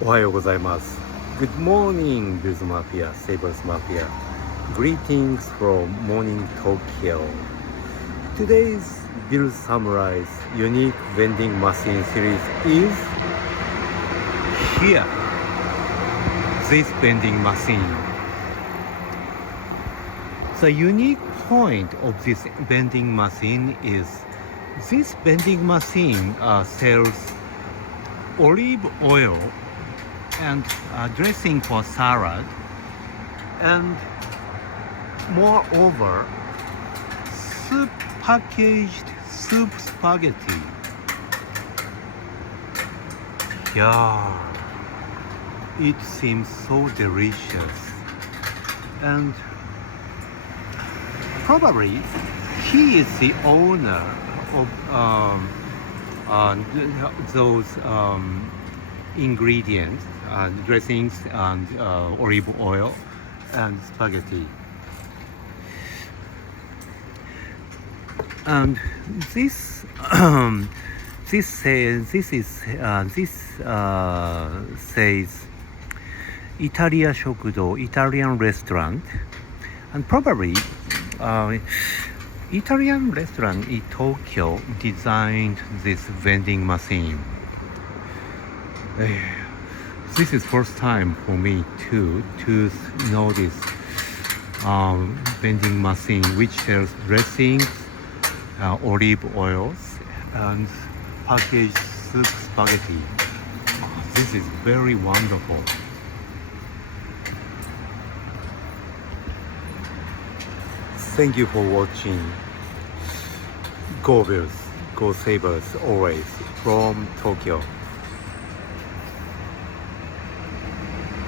Ohayo gozaimasu. Good morning, Bills Mafia, Sabres Mafia. Greetings from morning Tokyo. Today's Bills Samurais unique vending machine series is here. This vending machine. The unique point of this vending machine is this vending machine sells olive oil and dressing for salad, and moreover soup, packaged soup spaghetti. Yeah, it seems so delicious, and probably he is the owner of those ingredients, dressings and olive oil and spaghetti. And this says Italia Shokudo, Italian restaurant, and probably Italian restaurant in Tokyo designed this vending machine. This is first time for me to know this vending machine which sells dressings, olive oils, and packaged soup spaghetti. This is very wonderful. Thank you for watching. Go Bills, go Sabres always from Tokyo.